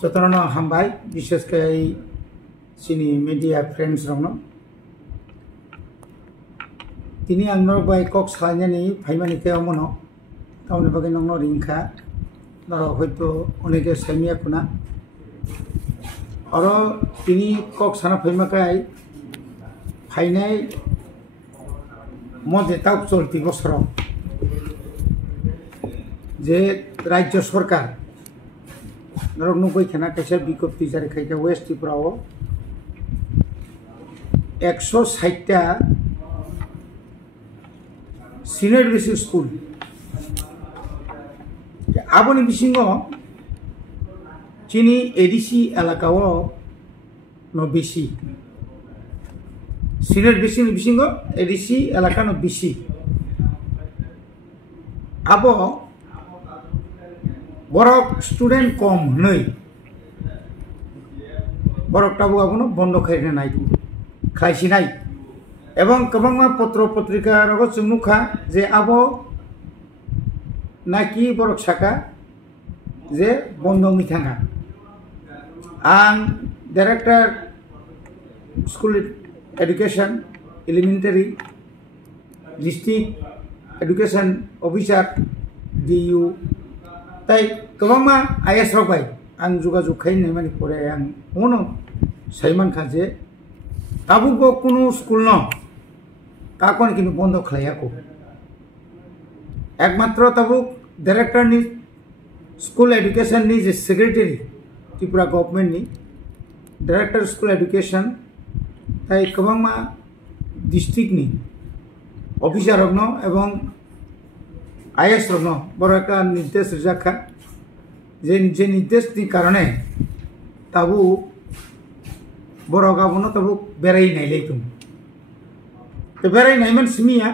যতনা হামবাই বিশেষ করে চিনি মিডিয়া ফ্রেন্ডস রংনো তিনি আংনর বাই কক সালাইনানি ফাইমানি কেও মনো তাউনি বাগে নংনো রিংখা নর হয়তো অনেকে সাইমিয়া কুনা আরো তিনি কক সানা ফাইমাকাই ফাইনাই মধ্যে তাও চলতি বছর যে রাজ্য সরকার নরকनुবैखाना कैसे बिकप्ति जारी खायका वेस्ट त्रिपुराव 160टा सिनियर बेसिक स्कूल आबोनि बिसिङो चिनी एडिसी एलाकाव न बिसि सिनियर बेसिक बिसिङो एडिसी एलाका न बिसि आबो बरक स्टूडेंट कम नै बरक टाबु आबनो बन्द खायनो नाय खायसिनाय एवं गोबां पत्र पत्रिका रग चुमुखा जे आबो नाकि बरक साका जे बन्द मिथाङा आं director school education elementary district education officer DU ताई गोबां आईएस रबाय आं जुगाजुग खायनाय माने परे आं उनो साइमान खाजे ताबुको कुनु स्कूल न काकोन किनु बन्द खालायाको एकमात्र ताबुक डायरेक्टर नि स्कूल एडुकेशन नि जे सेक्रेटारी त्रिपुरा गवर्नमेंट नि डायरेक्टर स्कूल एडुकेशन ताई गोबां डिस्ट्रिक्ट नि ऑफिसर रगनो एवं आईएस रगनो बड़ एक निर्देश रखा जे निर्देश नि कारणे ताबु बड़ गाबनो ताबु बेरायनाय लेकुम तो बेरायनाय मानसिनिया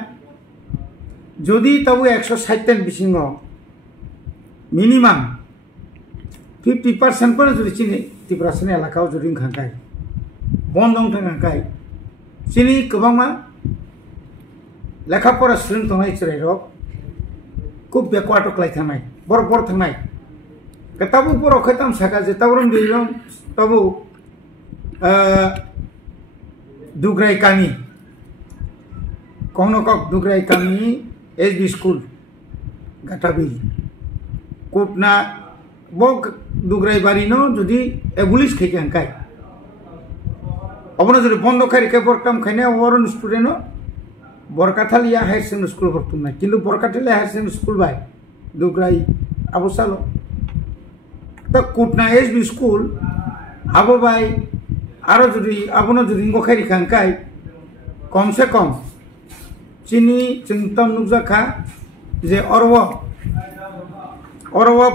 जदि ताबु 160 बिसिङो मिनिमाम 50% पर जदि चिनि त्रिपुरासनि एलाकाव जदि खांखाय बन्दं थांखाय चिनि गोबां लेखा फरा सोलोंथाय चरायरक खूब बेकवार्ड क्लाय थानाय बर थानाय ताबु बर खैताम साका जे ताबरम दिरम ताबु दुग्राय कामी कौनकक दुग्राय कामी SB स्कूल गाटाबी कोटना बक दुग्राय बारिनो जदि एबुलिश खैके हंकाय अबनो जदि बन्द खायके बरकाम खायने वरन स्टूडेंट बरकाथालिया हायर सेकेंडरी स्कूल बर्तुमनाय किन्तु बरकाथालिया हायर सेकेंडरी स्कूल बाय दुग्राय आबोसालो ता कोटना SB स्कूल आबो बाय आरो जदि आबनो जदि गखायरि खांकाय कम से कम चिनी चिंतम नुजाखा जे अरव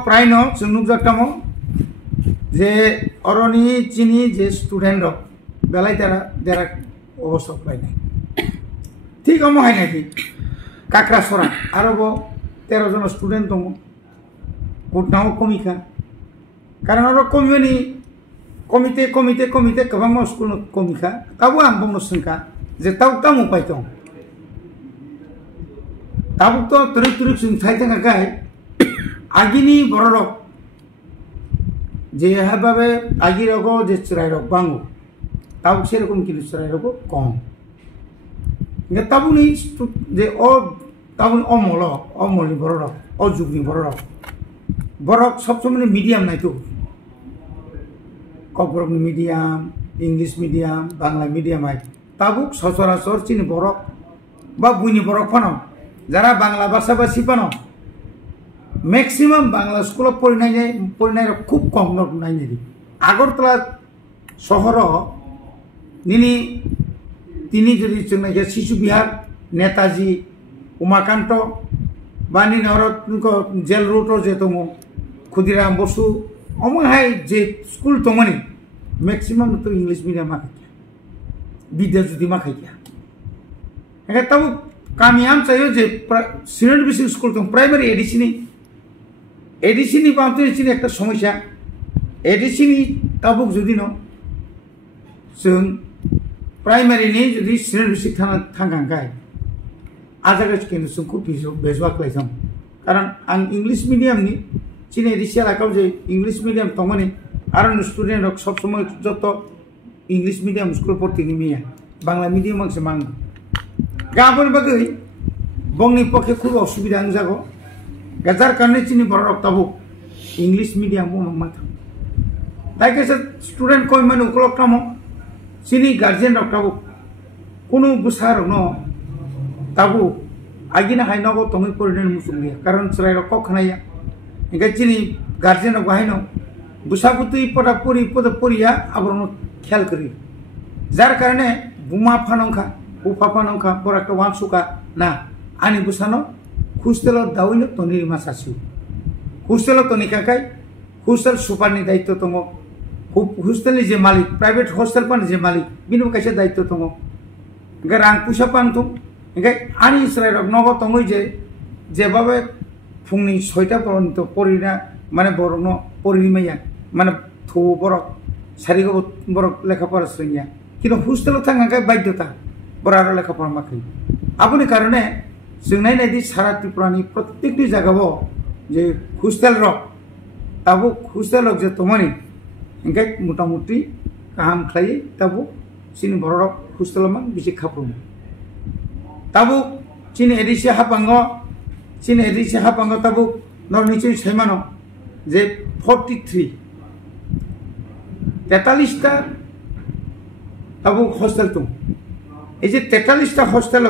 प्रायनो जों नुजाथामो जे अरनि चिनी जे स्टूडेंट बेलाय देरा अवस्था पायनाय ठीक हम हाय नाकि काक्रासरा आरोबो 13 जन स्टूडेंट दङ कोटनाव कमिखा कारण आरो कमिनि कमिटे गोबां स्कूल कमिखा ताबो आं बुंनो सोंखा जे ताव उपाय दं ताबो तो तुरुक जों थायथांगाय आगिनि बररक जे हाबाबे आगिरगो जे चरायरक बांगो ताव सेरकम किलु चरायरक कम ताबुनि जे ताबुनि अमलनि बररक अजुगनि बरक सब समय मीडियम नायतो Kokborok medium English medium Bangla medium आय ताबुक सचराचर चिनि बरक बा बुइनि बरक फानो যারা বাংলা ভাষাভাষী পানো ম্যাক্সিমাম বাংলা স্কুল পড়িনায় খুব কম নাই নেই আগরতলা শহর তিনি যদি শিশু বিহার নেতাজি উমাকান্ত বা জেল রোড যে দङ ক্ষুদিরাম বসু অমহাই যে স্কুল দङनि ম্যাক্সিমাম তো इंग्लिश মিডিয়াম মাখাইয়া বিদ্যাজ্যোতি মাখাইয়া এখানে তাও कामियाम चाहिए जे सिनियर बेसिक स्कूल तो प्राइमरी एडिसिनी बांधते चिनी एक समस्या एडिसिनी ताबुक जुदी न जों प्राइमरी नि जुदी सिनियर बेसिक थांगांगाय आजागा चिकेन जोंखौ बेजवा क्लाइसाम कारण आं इंग्लिश मीडियम नि चिनी एडिसिया लाकाव जे इंग्लिश मीडियम तंगनि আর স্টুডেন্ট সব সময় যত ইংলিশ মিডিয়াম স্কুল পড়তে গিয়ে বাংলা মিডিয়াম আছে মাং গাবন বাকি বংনি পক্ষে খুব অসুবিধা যাগো যার কারণে চিনি বড় রক্তাবো ইংলিশ মিডিয়াম মাথা তাই কেসে স্টুডেন্ট কই মানে উপলক্ষ কাম চিনি গার্জেন রক্তাবো কোনো বুসার ন তাবো আগিনা হাই নগো তুমি পরিণাম মুসুলিয়া কারণ সরাই রক খানাইয়া এগে চিনি গার্জেন গাহাই ন বুসাবুতুই পড়া পড়িয়া আবার খেয়াল করি যার কারণে বুমা ফানংখা উফা ফানংখা বড় একটা ওয়ান সুকা না আনি বুসানো হোস্টেল দাউইল তনির মাসাসু হোস্টেল তনিকাকাই হোস্টেল সুপারনি দায়িত্ব দङ হোস্টেলनि যে মালিক প্রাইভেট হোস্টেল পানি যে মালিক বিनु কাছে দায়িত্ব দङ এগে রাং পুষা পানতুম এগে আনি ইসরায়েল নগ দङই যেভাবে ফুংনি 6টা পর্যন্ত পড়িনা মানে বড় পরিমাইয়া মানে থৌ বড় সারিগো বড় লেখাপড়া শ্রেণিয়া কিন্তু হোস্টেল থাকাকাই বাধ্যতা বড় আরো লেখাপড়া মাখি আপনি কারণে जोंनाय नायदि सारा त्रिपुरानि प्रत्येकटी जायगाव जे हस्टेल रक ताबो हस्टेल रक जे तमानि इंगे मोटामुटी गाहाम खालायो ताबो चिनि बरक हस्टेल मा बिसि खाफ्रुम ताबो चिनि एडिसि हापांग ताबो नरनिचि सैमानो जे 43 टा ताबो हस्टेल दं ए जे 43 टा हस्टेल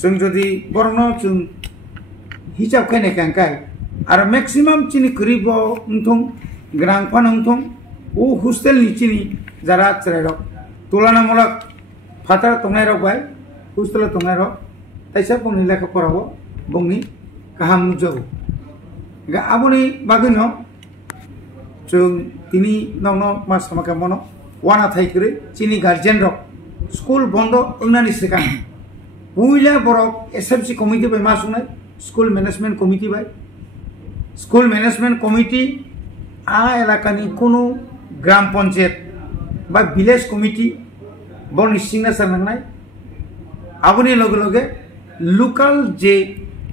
जों जदि बरनो जों हिसाब खायनाय खांखाय आरो मैक्सिमाम चिनि गरिब उंथं ग्रांफान उंथं ओ हस्टेल नि चिनि जारा चरायरक तुलनामूलक फाटार तंनाय रक बाय हस्टेल तंनाय रक ताइसा बुंनि लेखा फराव बुंनि गाहाम नुजागो गा आबनि बागैनो जों तिनि नंनो मास समाका मनो वाना थाइकरे चिनि गार्जियन रक स्कुल बन्द उंनानि सिगां बुइला बरक एसएमसी कमिटी बाय मासुनाय स्कुल मैनेजमेंट कमिटी बाय स्कुल मैनेजमेंट कमिटी आ एलाकानि कोनो ग्राम पंचायत बा विलेज कमिटी बनि सिग्नेचार नांनाय आबनि लगे लगे लोकल जे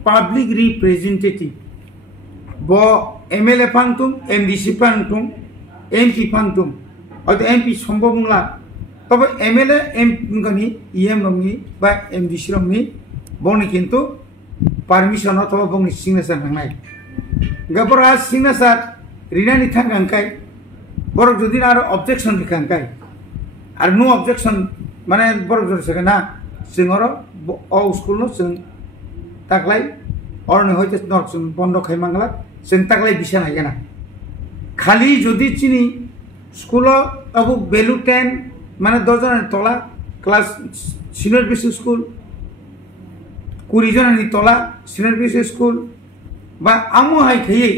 पब्लिक रिप्रेजेंटेटिव ब एमएलए फांगतुम एमडीसी फांगतुम एमपी फांगतुम अतो एमपी सम्भव नंला तब एमएलए एमगनि इएम रंगनि बा एमडीसी रंगनि बनि किन्तु पारमिशन अथवा बनि सिग्नेचार नांनाय गबरा सिग्नेचार रिनानि थांगांखाय बरक जदि आरो ऑब्जेक्शन रिखांखाय आरो नो ऑब्जेक्शन माने बरक जदि सगना जोंरो अ स्कुल नो जों ताकलाय अरने होयते नर जों बन्द खायमांगला जों ताकलाय बिसान हायगोना खाली जदि चिनि स्कुल अब बेलु 10 माने 10 जन तला क्लास सिनियर बेसिक स्कुल 20 जन तला सिनियर बेसिक स्कुल बा आमो हाय खयै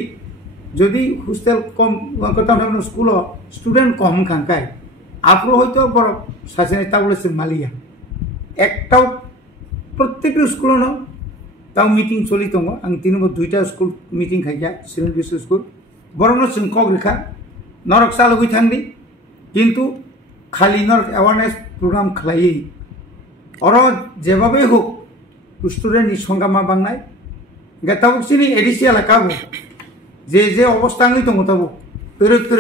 जदि हस्टेल कम कथा स्कुल स्टूडेंट कम खांखाय आपरो हयतो बर सासे ताबले जों मालिया एकटाव प्रत्येक स्कुल न ताव मीटिंग चलि दङ आं दिनबो 2टा स्कुल मीटिंग खायया सिनियर बेसिक स्कुल बरनो जों कग्रिखा नरक चालुगै थांदि किन्तु खाली नरक अवेयरनेस प्रोग्राम खालायै अर जेबाबे होक स्टूडेंट नि संगामा बांनाय गतावसिनि एडिसियाला काबो जे अवस्था दङ ताबो तरक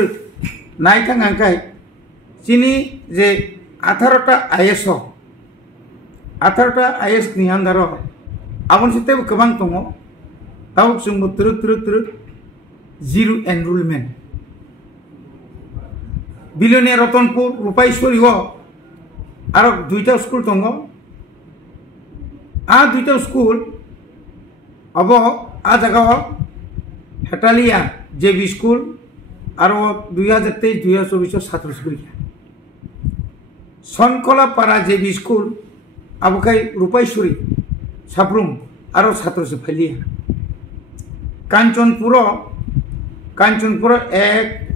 नायथां आंखाय चिनि जे 18टा आईएस नि आन्दार आबन सितेबो गोबां दङ ताबो जोंबो तरक जिरो एनरोलमेंट बिलियनियर रतनपुर रूपाईश्वरी आरो 2टा स्कुल दङ आ 2टा स्कुल अब आ जगह हेटालिया जेबी स्कुल आरो 2023-2024 छात्र छात्रीया सनकलापारा जेबी स्कुल आबोखाय रूपाईश्वरी साब्रुम आरो छात्र छात्रीया कांचनपुर 1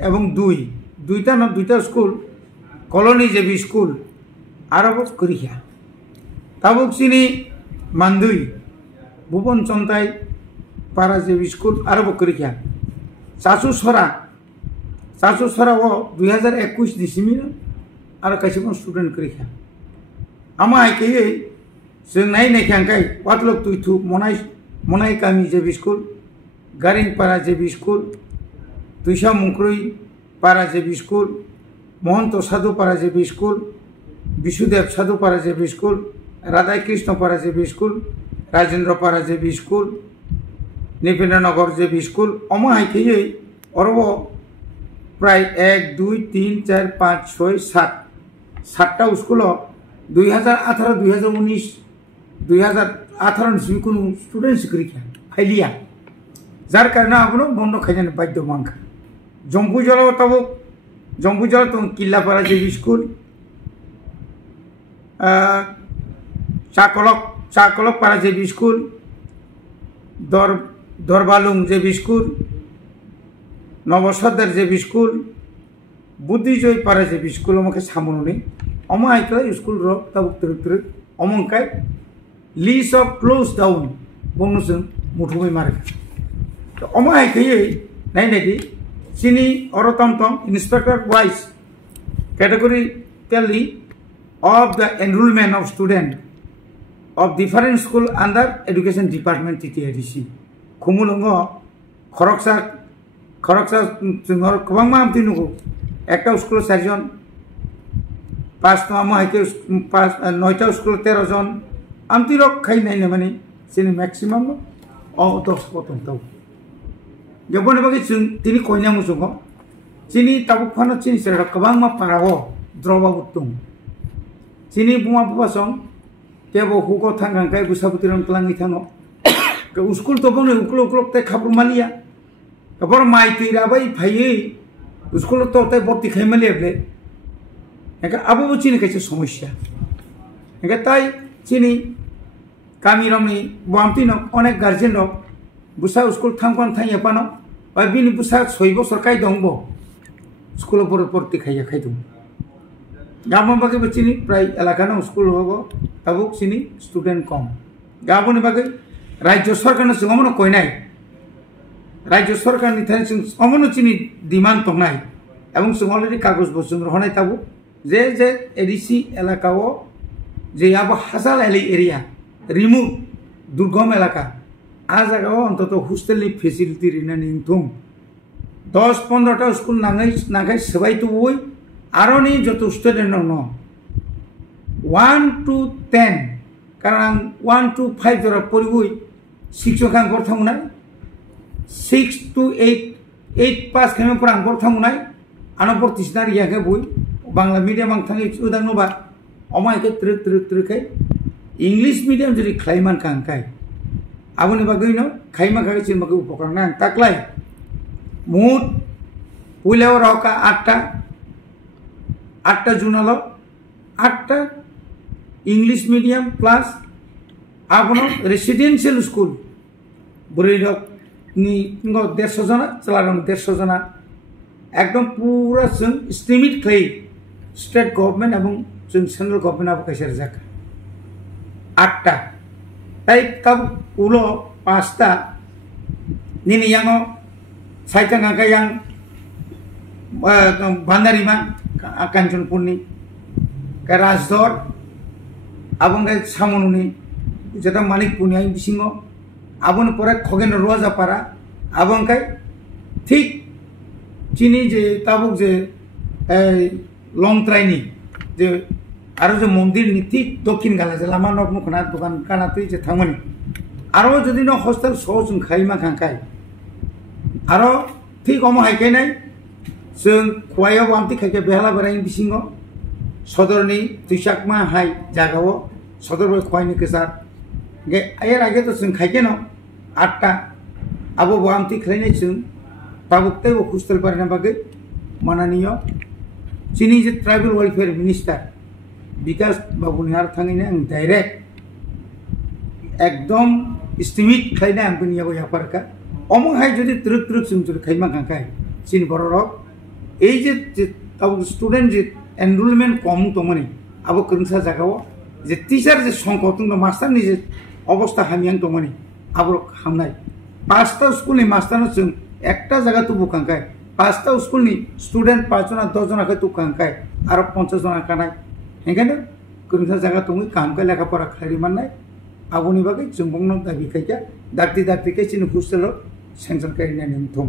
एवं 2टा स्कुल कलोनी जेबी स्कुल आरो करिया ताबुकसिनी मानदुई भुवन चंताई पारा जेबी स्कुल आरो करिया चासुसरा 2021 दिसिमिनो आरो काइसेबो स्टूडेंट करिया आमा आइकेयै जों नायखांखाय वाटलक तुइथु मनाय गामि जेबी स्कुल गारिंपारा जेबी स्कुल दुइसा मुंख्रुइ পাড়া জেবি স্কুল, মহন্ত সাধু পাড়া জেবি স্কুল, বিশুদেব সাধু পাড়া জেবি স্কুল, রাধাই কৃষ্ণ পাড়া জেবি স্কুল, রাজেন্দ্র পাড়া জেবি স্কুল, নৃপেন্দ্রনগর জেবি স্কুল অমহাইকেই অরব প্রায় 1 2 3 4 5 6 7 7টা স্কুল 2018 2019 2018 কোনো স্টুডেন্ট শিক্ষা ফাইলিয়া যার কারণে আপনার বন্ধ খাইজানো বাধ্য মাংখা জম্পুজল তব জম্পুজল তো কিল্লাপাড়া জেবি স্কুল, চাকলক পাড়া JB school, Darbalung JB school, Nabasardar JB school, Buddhijoy পাড়া জেবি স্কুল আমাকে সামনে অমাইকলা স্কুল তাবুক তুরুক অমংকাই লিস্ট অফ ক্লোজ ডাউন বংনসুন মুঠুमै मारे অমাইকই নাইনাদি চিনি অরতমতম inspector wise category tally of the enrollment of student of different school under education department TTIDC খুমুলঙ্গ খরকসা গোबां Amati नुगो একটা স্কুল 4 জন 5 নাম হাইকে 9টা স্কুল 13 জন আমতি রক খাই নাই মানে চিনি ম্যাক্সিমাম 10% जबने बाकी तिनी कोइना मुसुंग चिनी ताबुक फानो चिनी सेरा गोबां मा पाराओ द्रबा बुतुं चिनी बुमा बुबासं केबो हुको थांगांकाय बुसाबुतिरन क्लांगि थाङो के स्कुल तो बने उक्लो उक्लो ते खाबु मालिया कबर माइ तिरा बाय फायै स्कुल तो ते भर्ती खाइमालियाबले एका आबो चिनी काइसे समस्या एका ताई चिनी कामिरमनि बामतिनो अनेक गार्जियन रक बुसा स्कुल थांगन थांया पानो बा बिनि बुसा 6 বছর काइ दंबो स्कुल भर्ती खाइया खाइदुं गाबोन बागै बचिनी प्राय एलाकानो स्कुल होगो ताबुक चिनी स्टूडेंट कम गाबोन बागै राज्य सरकारनो जोंमनो कइनाय राज्य सरकारनि थाय जों अमनो चिनी डिमान्ड तंनाय एवं जों अलरेडी कागज बसुं रहनाय ताबु जे एडीसी एलाकाओ जे आबो हाजाल एरिया रिमोट दुर्गम एलाका आ जगह अंतत हस्टेल फेसिलिटी रिना निंथुम 10-15टा स्कुल नागाय सबाय तुबुय आरोनि जत स्टूडेंट न 1 to 10 कारण 1 to 5 जरा परिबुय शिक्षकां गरथामुनाय 6 to 8 पास खायम फोरां गरथामुनाय आनो प्रतिष्ठान याके बुय बांग्ला मीडियाम आं थाङै उदांनोबा अमायके त्रुक इंग्लिश मीडियम जरि ख्लाइमान कांकाय आबुनि बागैनो खाइमा खागै चिन बागै उपकार नां ताकलाय मुट पुलाव रका 8टा जुनालो 8टा इंग्लिश मीडियम प्लस आबुनो रेसिडेंशियल स्कूल बुरिरक नि 150 जना चलारन 150 जना एकदम पूरा जों एस्टिमेट खाइ स्टेट गवर्नमेंट एवं जों सेंट्रल गवर्नमेंट आबो काइसार जाका 8टा ताई तब उलो 5टा निनि यांगो साइतांगा गायां बान्दारिमा कांचनपुरनि का राजदर आबंगाय सामनुनि जेटा मानिकपुरनि आइ बिसिङो आबन परे खगेन रुवाजापारा आबंगाय ठीक चिनि जे ताबुक जे लंट्राइनि जे आरो जे मन्दिरनि ठीक दक्षिण गाला जे लामा नखमुखना दखान कानातै जे थांमोन आरो जदि न हस्टेल सहजों खाइमा खांखाय आरो ठीक अम हाइखायनाय जों खवायाव बामति खाइखे बेहाला बेरायनि बिसिङो सदरनि तुइसाकमा हाइ जागाव सदर बाय खवायनि गोसार गे आयर आगे तो जों खाइखे न 8टा आबो बामति खाइनाय जों ताबुकतै हस्टेल पारना बागै माननीय चिनि जे ट्राइबल वेलफेयर मिनिस्टार विकास बाबुनिहार थाङैनो आं डाइरेक्ट एकदम एस्टिमेट खाइना आं बनियाबो यापारका अमहाय जदि त्रुक जों जुदि खाइमा खांखाय चिन बररक এই যে স্টুডেন্ট যে এনরোলমেন্ট কম তমনি আবো কোনসা জায়গাও যে টিচার যে সংখ্যা তুমি মাস্টারনি যে অবস্থা হামিয়াং তমনি আবো হামনাই 5টা স্কুলনি মাস্টারনো जों একটা জায়গা তো বুকাंखाय 5টা স্কুলনি স্টুডেন্ট 5 जना 10 जना তো কাंखाय আর 50 जना কানাय হেঙ্গানে কোনসা জায়গা তুমি কাंखाय লেখাপড়া খালি মাননাय আবনি বাকে जों বংন দাবি খাইকা দাক্তি কে চিন হস্টেল সেনশন কাইনা নিমথম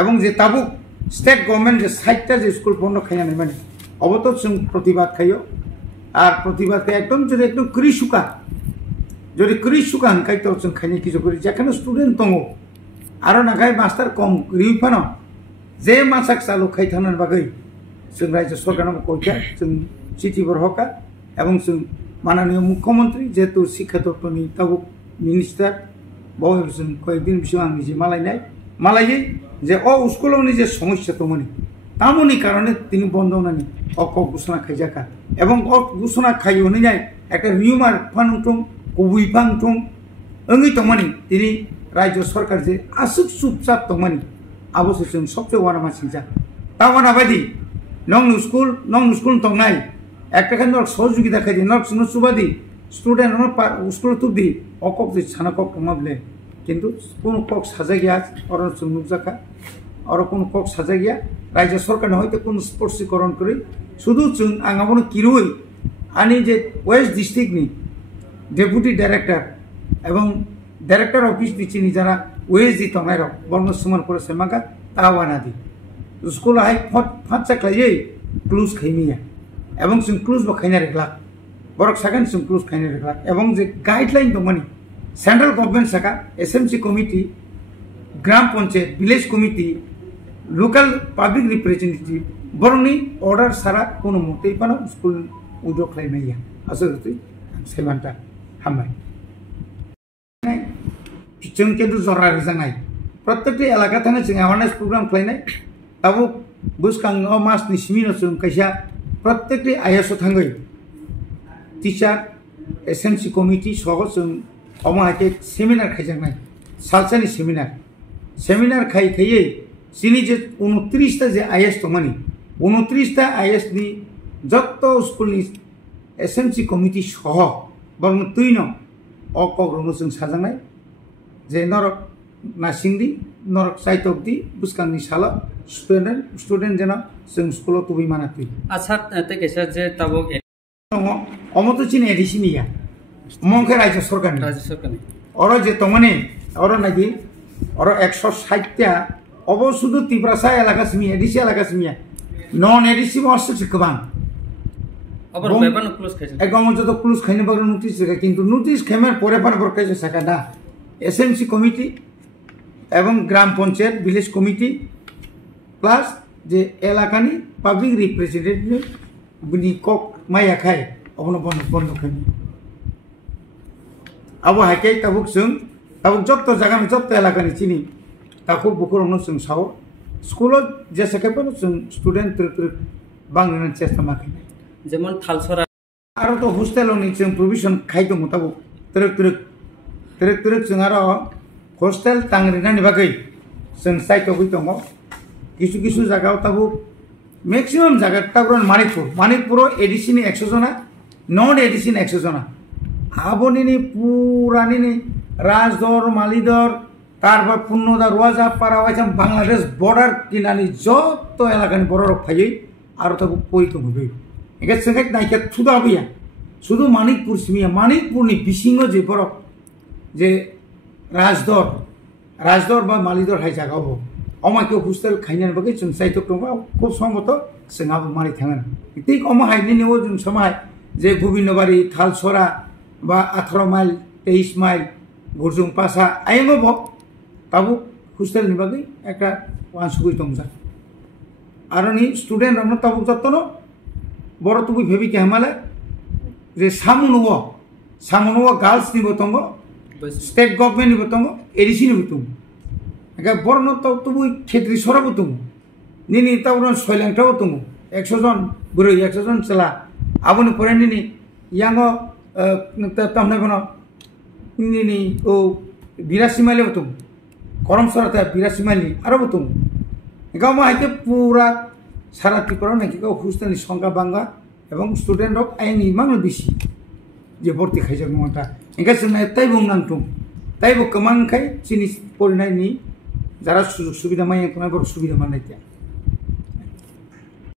এবং যে তাবুক स्टेट गवर्नमेंट जे 60टा जे स्कुल बन्द खायनानै माने अबतो जों प्रतिबाद खायो আর প্রতিবাদকে একদম যদি একদম কৃষুকা যদি কৃষুকা হানকাই তো जों খাইনি কিছু করি যেখানে স্টুডেন্ট দङ आरो नागाय मास्टार कम रिफानो जे मासाक चालु खायथानन बागै जों राज्य सरकारनाव कयथा जों चिठी बरहका एवं जों माननीय मुख्यमंत्री जेतु शिक्षा दप्तरनि ताबुक मिनिस्टार बाव जों कयदिन बिसो आं निजे मालायै जे अ स्कुलावनि जे समस्या दंमोन तामनि कारणे তিনি বন্ধ নানি অক ঘোষণা খাইজাকা এবং অ ঘোষণা খাইওনিনাय একটা রিউমার ফানুটং কবুইফांथं ओंगै दंमोन তিনি राज्य सरकार जे आसुक चुपचाप दंमोन आबोसो जों सबसे वाना मासिंजा तावाना बायदि नं स्कुल दंनाय একটা খান সহযোগিতা খাইদি নক সুবাদি স্টুডেন্ট স্কুল তুদি অকক যে সানাকক দমাবলে কিন্তু কোন কক সাজা গিয়া অরন जों नुजाका और कोन কক साजा गया राज्य सरकार हयतो कोन स्पष्टीकरण करी शुधु जों आंगाबोनो किरुई आनी जे वेस्ट डिस्ट्रिक्ट नि डेपुटी डायरेक्टर एवं डायरेक्टर ऑफिस दिचिनि जरा वेस्ट दि तंगाय र बर्न सुमन पर सेमाका तावाना दि स्कुल हाय फाचा खायै क्लोज खाइनिया एवं जों क्लोज बा खाइना रेगला बरक सागन जों क्लोज खाइना रेगला एवं जे गाइडलाइन दंमोन सेंट्रल गवर्नमेंट साका SMC committee gram panchayat village committee local public representative बरंनि ऑर्डर सारा कोनो मते पानो स्कुल उदो खालायनाया आसलते सेमानता हामबाय जों केदु जरा रजानाय प्रत्येकटी एलाका थाने जों अवेयरनेस प्रोग्राम खालायनाय ताबो बुसखां मासनि सिमिनो जों कायसा प्रत्येकटी आइएसओ थांगै टीचर एसएमसी कमिटी सह जों अमाहाके सेमिनार खायजानाय सालसानि सेमिनार खायै सिनि जे 29टा जे आइएस दंमानि 29टा आइएस नि जत्त स्कुलनि एसएमसी कमिटी सह बरं तुइनो अकग्रनो जों साजानाय जे नरक नासिंदि नरक साइतकदि बुसखांनि साला स्टुडेंट जेना जों स्कुलाव तुबि मानातुइ आसा ते केसा जे ताबो अमतो चिन एडिसिनिया मंखे राज्य सरकारनि और जे तमने और नागि और 160टा अब शुद्ध तिब्रासा एलाका सिमिया एडिसि एलाका सिमिया नन एडिसि मस्से गोबां अबर बेबान क्लोज खाइছে एकदम जो तो क्लोज खाइने बागै नोटिस है किंतु नोटिस खेमेर परे पर बरकाइसे साका ना एसएमसी कमिटी एवं ग्राम पंचायत विलेज कमिटी प्लस जे एलाकानि पब्लिक रिप्रेजेंटेटिव बिनि कक माया खाय अबनो बन्द खाइनि अब हाके ताबुक जों ताबुक जत्त जागानि जत्त एलाकानि चिनि ताखौ बुखुरनो जों साव स्कुलाव जेसेखेबो जों स्टुडेंट ट्रिक बांनो चेष्टा माखिनाय जेमन थालसरा आरो तो हस्टेलनि जों प्रोविजन खायदों ताबुक ट्रिक जों आरो हस्टेल तांग्रिनानि बागै जों साइटआव दङ किछु जायगायाव ताबुक मैक्सिमाम जायगा ताबुक मणिपुराव एडिसिनि 100 जना नन एडिसिनि 100 जना आबोनिनि पुरानिनि राजदर मालिदर तारबा पुन्नदा रुवाजा पारावाइसाम बांलादेश बॉर्डर किनानि जत्त एलाकानि बररक फायै आरो ताबुक पयितो होबै एके संगाय नायखे थुदाबिया शुधु मणिपुर सिमिया मणिपुरनि बिसिङो जे बरक जे राजदर बा मालिदर हाय जागाव अमाके हस्टेल खाइनानि बागै जों साइतो दंबा खूब समबत जोंहाबो मानि थाङो थिक अमा हायनि नेव जों समाय जे गोबिन्दबारि थालसरा बा 18 माइल 23 माइल गुरजुं पासा आइमबो ताबु हस्टेलनि बागै একটা वानसुगै दंजा आरो नि स्टुडेन्ट रनो ताबु जत्तनो बड़ तुबि भेबि के हमाले जे सामुनुवा गार्ल्स नि बतंगो स्टेट गवर्नमेंट नि बतंगो एडिसि नि बतंगो एका बरनो तुबि खेत्री सरा बतंगो निनि ताबुन सयलांटा बतंगो 100 जन बुरै 100 जन चला आबुनि फरायनिनि यांगो तामने बनो निनि ओ 82 माइल बतंगो करम सरता 82 माइल आरो बतंगो एकामा हाइके पूरा सारा त्रिपुरा नाकि हस्टेलनि संख्या बांगा एवं स्टुडेंट रक आइनि मांगल बिसि जे भर्ती खाइजाक नङा एंगा जोंना ताइबो नांथुम ताइबो कमांखाय जिनिस फरायनायनि যারা সুযোগ সুবিধা মাইया थानाय बर सुबिदा माननाय